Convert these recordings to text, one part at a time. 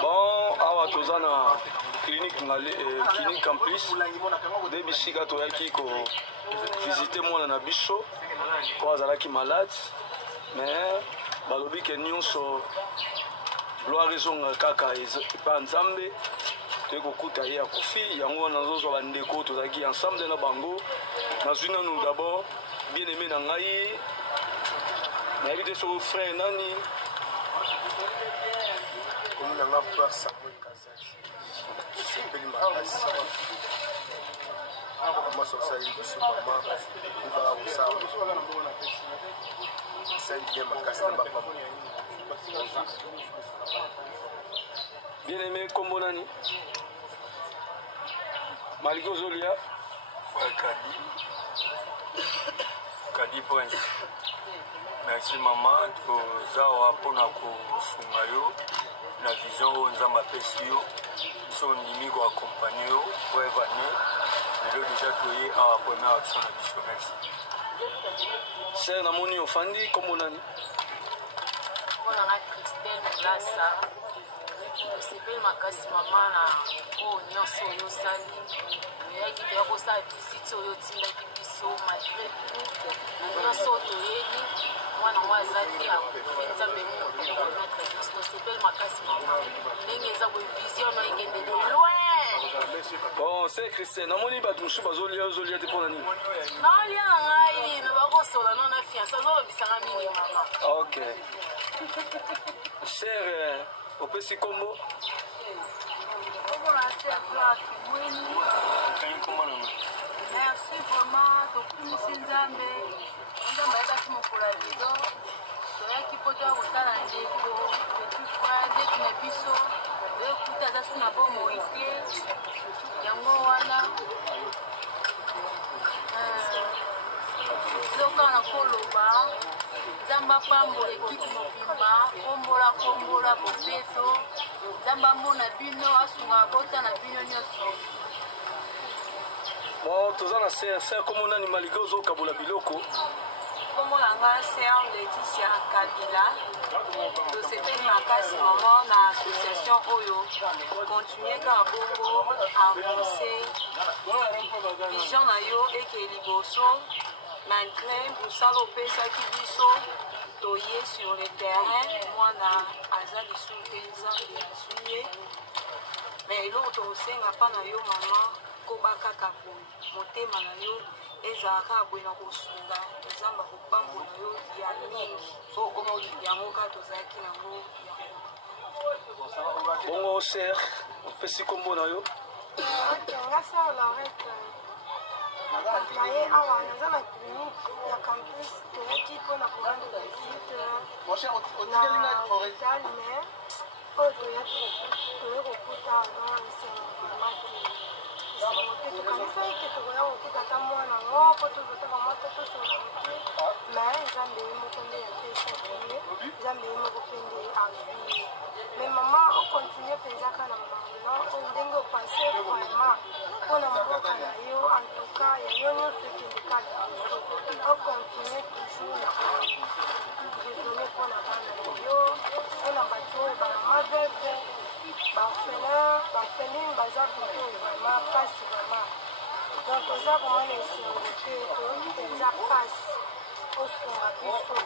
Bon, awa tozana clinique campus de bisika toyaki ko visiter mwana na biso po azalaki malade mais balobi ke nyonso gloire ezonga kaka epa nzambe toyei kokuta ye akufi yango wana nazozwa bandeko tozalaki ensemble na bango nazwi nanu d'abord bien aimé na ngai nayebi te so frère nani Nanga frère Samuel Kazachi. Sepeli makasi. Kama sosali biso mama kuba usama. Sai bien makasi na papa. Bien aimé kombo nani? Maliko Zolia. Kadi Prince. Merci maman tozawa mpona kosunga yo na vision oyo nzambe apesi yo biso ndimi koakompagne yo po evane lelo deja toye awa première action na biso. Merci. Ser namoni ofandi kombo nani? Mpona Christelle Mulasa osepeli makasi mama na oyo nyonso oyo osali oyaki toya kosala visite oyo otindaki biso malgré tout na nyonso oyo toyebi mwana mwa aza te akufi nzambe notre kristo osepeli makasi mama ndenge eza boye vision no ekende de loin. Bon, c'est Christian. Namoni bato mosusu bazolia te mpona nini? naolia na ngai na bakosola no na fiance azolobisanga mingi mama. Ok. Cher opesi kombo? Merci vraiment tokumisi nzambe nzambe ayebaki mokolo ya lelo toyaki mpo toya kotala ndeko petit frère ndeki na biso oyokuta aza si na bomoi te yango wana ezokaka na koloba nzambe apambola ekipe mobimba kombola bopeto nzambe amona bino asungaka bota na bino nyonso. Bon, toza na ser kombo nani malgré ozokabola biloko? Kombo na nga ser Laetitia Kabila tosepeli makasi mama na association oyo continue kaka bongo avance vision na yo eke liboso malgré mosala opesaki biso toye sur le terrain mwana aza lisu te nzambe azwi ye mais eloko tokosenga mpa na yo mama koba kaka boye motema na yo ezalaka boye na kosunga nzambe akopambola yo ya mingi yango kaka tozalaki yango. Bongo ser opesi kombo na yo? nga ser Laurette naye awa naza na clinique ya campus toyaki mpona korendre visite na hôpital mais oyo toye kokuta don esengo vraiment te tokanisaki ke tokoya kokuta ata mwana ngo mpo tozotaka mwa te tosola moke mais nzambe ye moko nde yapesaki ye nzambe ye moko mpe nde azwi mais mama okontinue mpenzaka na mama ndenge opense vraiment mpona mboka na yo en tout cas ya yo nyonso ekendeka liboso okontinue toujours désolé mpona bana na yo mpona bato oyo bamama veve baorphelin baza koto vraiment pasi vraiment donc oza vraiment na esengo te toyoki mpenza pasi osunga biso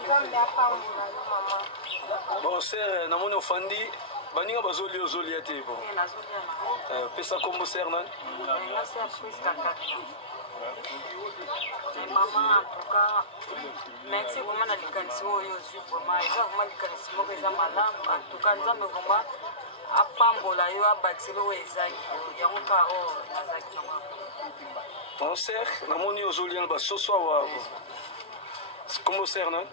nzambe apambola yo mama. Bon, ser namoni ofandi baninga bazolia te bon. Pesa kombo ser nani? Maman, en tout cas, merci vraiment na likanisi oyo ozwi vraiment eza vraiment likanisi moko eza malamu en tout cas nzambe vraiment apambola yo abakisela oyo ezaki yango kaka oyo nazalaki nango. Bon, ser namoni ozolia na basoso awa kombo ser nani?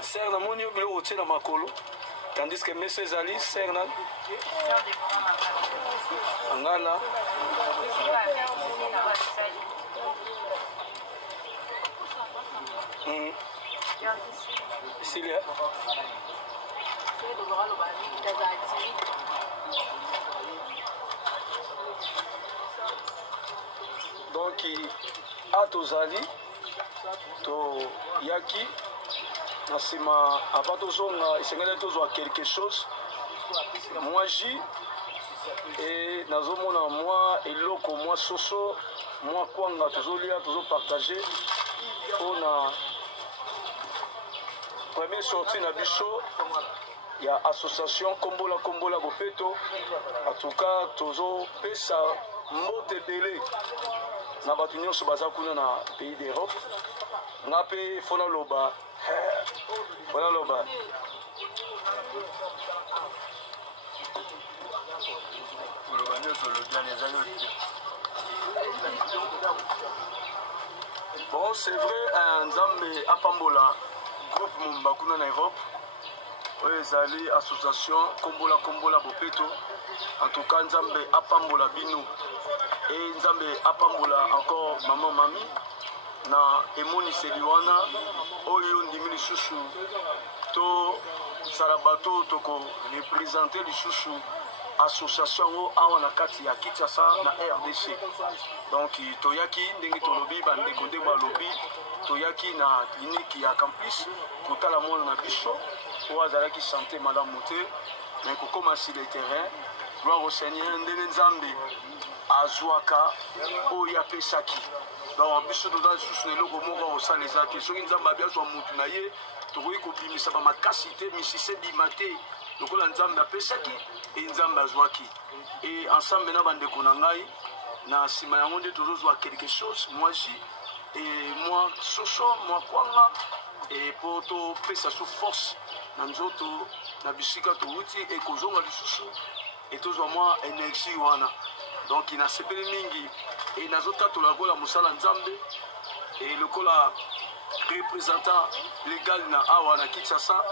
Ser namoni yo biloko otie na makolo tandis que meso ezali ser nani? Angala Silia tozali toyaki na nsima avant tozonga esengeli tozwa quelque chose mwa ji e nazomona mwa eloko mwa soso mwa kwanga tozolia tozopartage mpona première sortie na biso ya association kombola bopeto atuka tozopesa mbote ebele na bato nyonso baza kuna na pays d'Europe nga mpe fona loba bon c'est vrai nzambe apambola groupe momba kuna na Europe oyo ezali association kombola bopeto en tout cas nzambe apambola bino e nzambe apambola encore maman mami na emoniseli wana oyo ndimi lisusu tozala bato tokorepresente lisusu association yango awa na kati ya Kinshasa na RDC. Donc toyaki ndenge tolobi bandeko nde balobi toyaki na clinique ya campus kotala mwana na biso oyo azalaki santé malamu te mais kokoma sur le terrain gloire au Seigneur ndenge nzambe azwaka oyo apesaki. Donc biso toza lisusu na eloko moko akosala eza te soki nzambe abiazwa mutu na ye tokoki kobimisa bamakasi te misise bima te lokola nzambe apesaki e nzambe azwaki e ensemble na bandeko na ngai na nsima yango nde tozozwa quelque chose mwa ji e mwa soso mwa kwanga e mpo topesa su force na nzoto na bisika touti e kozonga lisusu e tozwa mwa énergie wana donc nasepeli mingi e nazotatola lokola mosala nzambe e lokola représentant légal na awa na Kinshasa.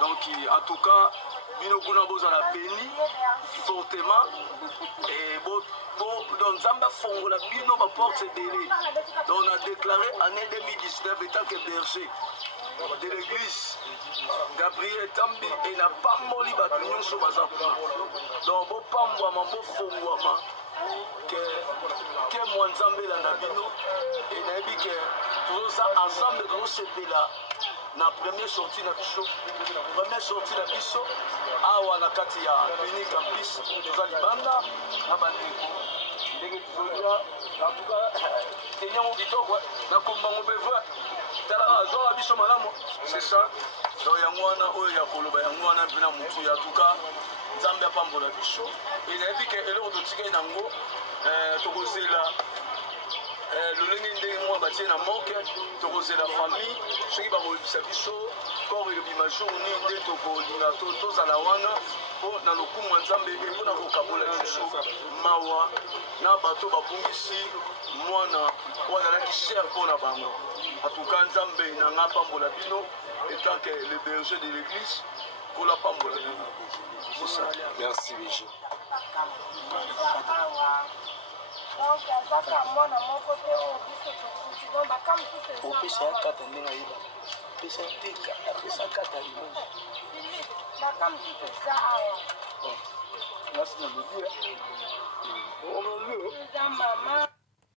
Donc en tout cas bino kuna bozala béni fortement et donc nzambe fongola bino ba porte ebele. Donc on a déclaré année 2019 étant que berger de l'église Gabriel Tambi et na pamboli bato nyonso baza kuna. Donc bopambwama bofongwama ke mwa nzambe elanda bino e nayebi ke tozoza ensemble tozosepela na première sortie na biso awa na kati ya clinique campus toza libanda na bandeko ndenge tozolia antuka tenyango kitoko nakombango bevre tala azwaka biso malamu c'est ça. donc yango wana oyo ya koloba yango wana mpena motu ya tuka nzambe apambola biso e nayebi ke eloko totikali nango tokozela lolenge ndenge mwa batie na moke tokozela famille soki bakoyebisa biso kor elobima jour nini nde tokolinga tozala wana mpo na lokumu ya nzambe mpona kokabola lisusu mawa na bato babungisi mwana oyo azalaki cher mpo na bango. atuka nzambe nanga apambola bino etant que le berger de l'église kola pambola bino. Merci Béji. Donc azaka mwana moko te oyo biso tokuti donc bakamisusu opesa kata ndenge ayeba pesa teka apesa kata limoi bakamisusu eza awa nasi na lobi eza mama